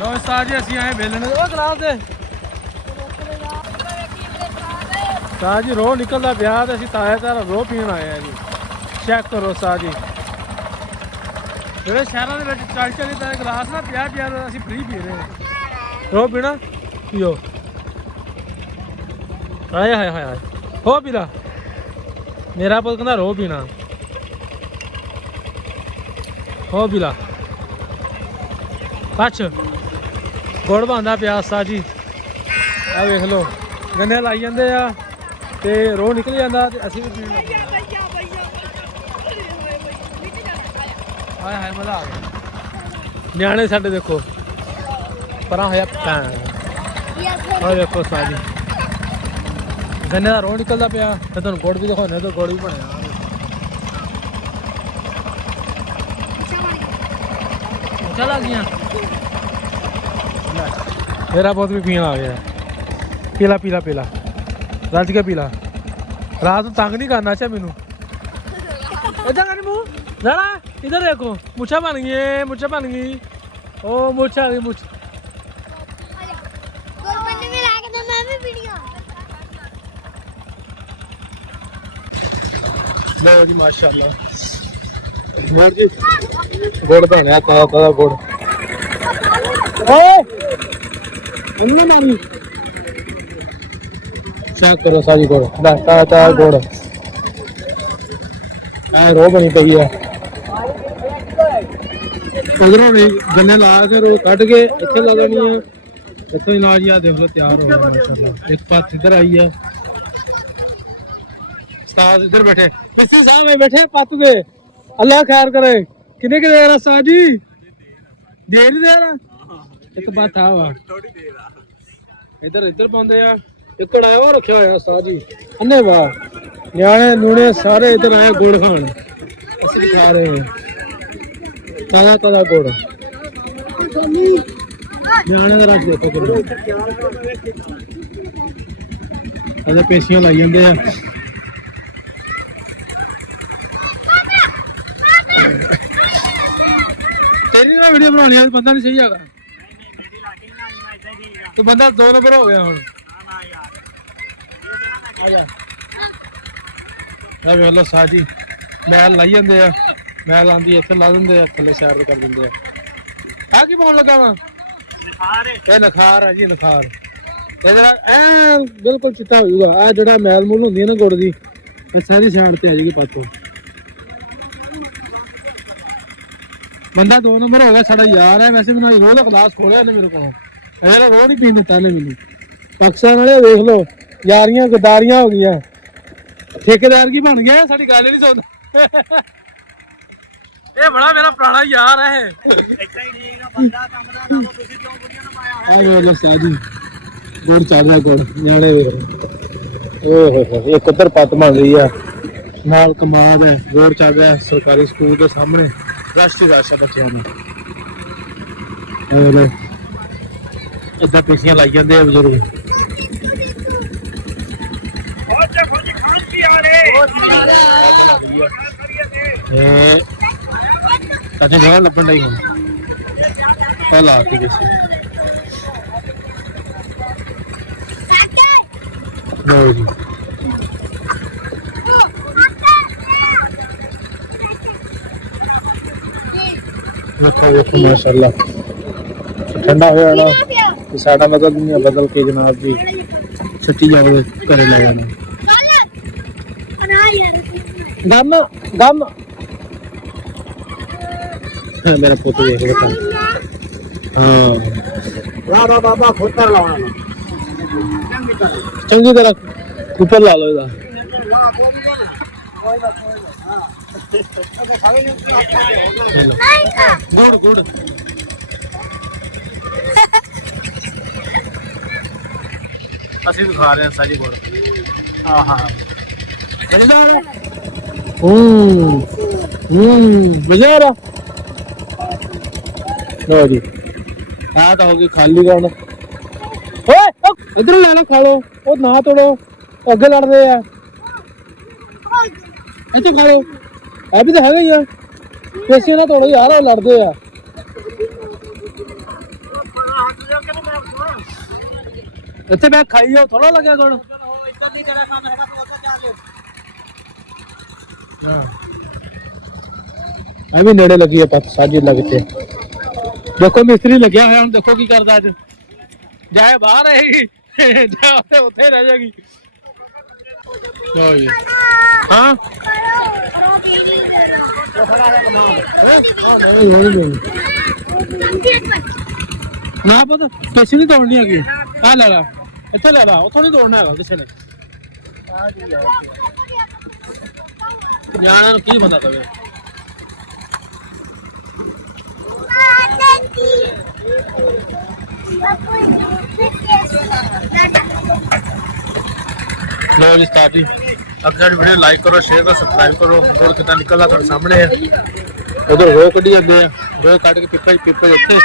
लो उस्ताद जी असीं आए बेलने ओ गिलास दे उस्ताद जी रोह निकलदा पिया ते असीं ताज़ा ताज़ा रोह पीण आए हैं जी चेक करो उस्ताद जी ਜਿਹੜੇ ਸ਼ਹਿਰਾਂ ਦੇ ਵਿੱਚ 40 ਦਾ ਗਲਾਸ ਨਾ 50 ਅਸੀਂ ਫ੍ਰੀ ਪੀ ਰਹੇ ਹਾਂ ਰੋਹ ਪੀਣਾ ਪੀਓ ਹਾਏ ਹਾਏ ਹਾਏ ਹਾਏ ਹੋ ਪੀਲਾ ਮੇਰਾ ਪੁੱਤ ਕਹਿੰਦਾ ਰੋਹ ਪੀਣਾ ਹੋ ਪੀਲਾ ਪੱਛ ਗੁੜ ਬਣਦਾ ਪਿਆ ਉਸਤਾਦ ਜੀ ਆ ਵੇਖ ਲਓ ਗੰਨੇ ਲਾਈ ਜਾਂਦੇ ਆ ਤੇ ਰੋਹ ਨਿਕਲ ਜਾਂਦਾ ਤੇ ਅਸੀਂ ਵੀ ਪੀਣ ਲੱਗੇ ਹਾਏ ਹਾਏ ਮਜ਼ਾ ਆ ਗਿਆ ਨਿਆਣੇ ਸਾਡੇ ਦੇਖੋ ਪਰਾਂ ਹੋਇਆ ਭੈਣ ਆ ਦੇਖੋ ਉਸਤਾਦ ਜੀ ਗੰਨੇ ਦਾ ਰੋਹ ਨਿਕਲਦਾ ਪਿਆ ਤੇ ਤੁਹਾਨੂੰ ਗੁੜ ਵੀ ਦਿਖਾਉਂਦੇ ਤਾਂ ਗੁੜ ਵੀ ਬਣਿਆ ਚੱਲ ਆ ਗਈਆਂ ਮੇਰਾ ਬਹੁਤ ਵੀ ਪੀਣ ਆ ਗਿਆ ਪੀਲਾ ਪੀਲਾ ਪੀਲਾ ਰੱਜ ਕੇ ਪੀਲਾ ਰਾਤ ਨੂੰ ਤੰਗ ਨਹੀਂ ਕਰਨਾ ਅੱਛਾ ਮੈਨੂੰ इधर कर मुँह जरा इधर देखो मुच्छा बन गई मुच्छा बन गई ओ मुच्छा गई मुछ लो जी माशाल्लाह यार जी गुड़ बना ताजा गुड़ अन्ना मारी चेक करो सारी गुड़ ताजा गुड़ रो बनी पई है उधरों भी गन्ने ला के रो कट के इत्थे ला देनी है इत्थे इलाज यार देख लो तैयार हो गया माशाल्लाह एक पास इधर आई है उस्ताद इधर बैठे इसी साहब में बैठे पत दे अल्लाह खैर करे किने के दे रहा उस्ताद जी देर ही दे रहा एक बात था वा थोड़ी देर इधर इधर पांदे आ एक कड़ाया हुआ रखा होया उस्ताद जी अन्ने वाह न्याणे नूने सारे इधर आए गुड़ खान असली खा रहे हैं ताजा ताजा गुड़ न्याणे का रस देखो कितना पेशियां लाई जाते हैं तेरी ना वीडियो बनानी है बंदा नहीं सही है तो बंदा 2 नंबर हो गया हुन ਵੇਖ ਲਓ ਸਾਜੀ ਮੈਲ ਲਾਈ ਜਾਂਦੇ ਆ ਮੈਲ ਆਂਦੀ ਇੱਥੇ ਲਾ ਦਿੰਦੇ ਆ ਥੱਲੇ ਸਾਈਡ ਕਰ ਦਿੰਦੇ ਆ ਆ ਕੀ ਪਾਉਣ ਲੱਗਾ ਵਾ ਨਖਾਰ ਇਹ ਨਖਾਰ ਆ ਜੀ ਨਖਾਰ ਇਹ ਜਿਹੜਾ ਐ ਬਿਲਕੁਲ ਚਿੱਟਾ ਹੋ ਜਾਊਗਾ ਆ ਜਿਹੜਾ ਮੈਲ ਮੂਲ ਹੁੰਦੀ ਹੈ ਨਾ ਗੁੜ ਦੀ ਇਹ ਸਾਰੀ ਸਾਈਡ ਤੇ ਆ ਜਾਏਗੀ ਪਾਤੋਂ ਬੰਦਾ 2 ਨੰਬਰ ਹੋ ਗਿਆ ਸਾਡਾ ਯਾਰ ਹੈ ਵੈਸੇ ਤਾਂ ਰੋਹ ਦਾ ਗਲਾਸ ਖੋਲਿਆ ਨੇ ਮੇਰੇ ਕੋਲ ਇਹ ਰੋਹ ਨਹੀਂ ਪੀਣ ਦਿੱਤਾ ਨੇ ਮੈਨੂੰ ਪਾਕਿਸਤਾਨ ਵਾਲੇ ਵੇਖ ਲਓ ਯਾਰੀਆਂ ਗਦਾਰੀਆਂ ਹੋ ਗਈਆਂ ठेकेदार की बन गया साडी गल नहीं सुनदा ये बड़ा मेरा पुराना यार है इतना ही ठीक है बंदा काम दा लाओ तुसी क्यों वीडियो ना पाया आ लो साजी गुड़ चाला गुड़ न्याणे वे ओहो ये किधर पत बन रही है नाल कमाल है गुड़ चल रहा है सरकारी स्कूल के सामने रश है बच्चों में और इधर पेशियां लाई जांदे बुजुर्ग अच्छा जगह लभन लगी हूँ पहला आती किसी माशाल्लाह ठंडा हो जाना साडा मतलब दुनिया बदल के जनाब जी सच्ची जाओ घरे ले जाना गम गम मेरा पुत्र देख लो हाँ बाबा बाबा खोतर लाना चंगी तरह ऊपर ला लो इधर गुड़ गुड़ ਅਸੀਂ ਵੀ ਖਾ ਰਹੇ ਹਾਂ ਸਾਜੀ ਗੁੜ ਹਾਂ ਹਾਂ मजा आ रहा लो जी हाँ तो होगी खाली कौन इधर लेना खा लो वो ना तोड़ो अगे लड़ते हैं इतने खा लो है भी तो है ही पेशी ना तोड़ो यार लड़ते हैं ਇੱਥੇ ਮੈਂ ਖਾਈ ਜਾਓ ਥੋੜਾ ਲੱਗਿਆ ਗੁੜ ਆ ਵੀ ਨੇੜੇ ਲੱਗੀ ਹੈ ਪੱਤ ਸਾਜੀ ਲੱਗਤੇ ਦੇਖੋ ਮਿਸਤਰੀ ਲੱਗਿਆ ਹੋਇਆ ਹੁਣ ਦੇਖੋ ਕੀ ਕਰਦਾ ਅੱਜ ਜਾਏ ਬਾਹਰ ਰਹੇਗੀ ਜਾ ਉੱਥੇ ਰਹਿ ਜਾਏਗੀ ਲਓ ਜੀ ਹਾਂ ਨਾ ਪਤਾ ਪੈਸੇ ਨਹੀਂ ਤੋੜਨੀ ਹੈਗੀ ਆ ਲੈ ਲਾ ਇੱਥੇ ਲੈ ਲਾ ਉੱਥੋਂ ਨਹੀਂ ਤੋੜਨਾ ਹੈਗਾ ਕਿਸੇ ਨੇ ਨਿਆਣਿਆਂ ਨੂੰ ਕੀ ਪਤਾ ਕਵੇ लो जी स्टार्ट जी अब साडी वीडियो लाइक करो शेयर करो सब्सक्राइब करो और कितना निकलदा ਤੁਹਾਡੇ ਸਾਹਮਣੇ है उधर रोए कड्डी ਜਾਂਦੇ ਆ रोए ਕੱਢ ਕੇ ਪਿੱਪੇ ਇੱਥੇ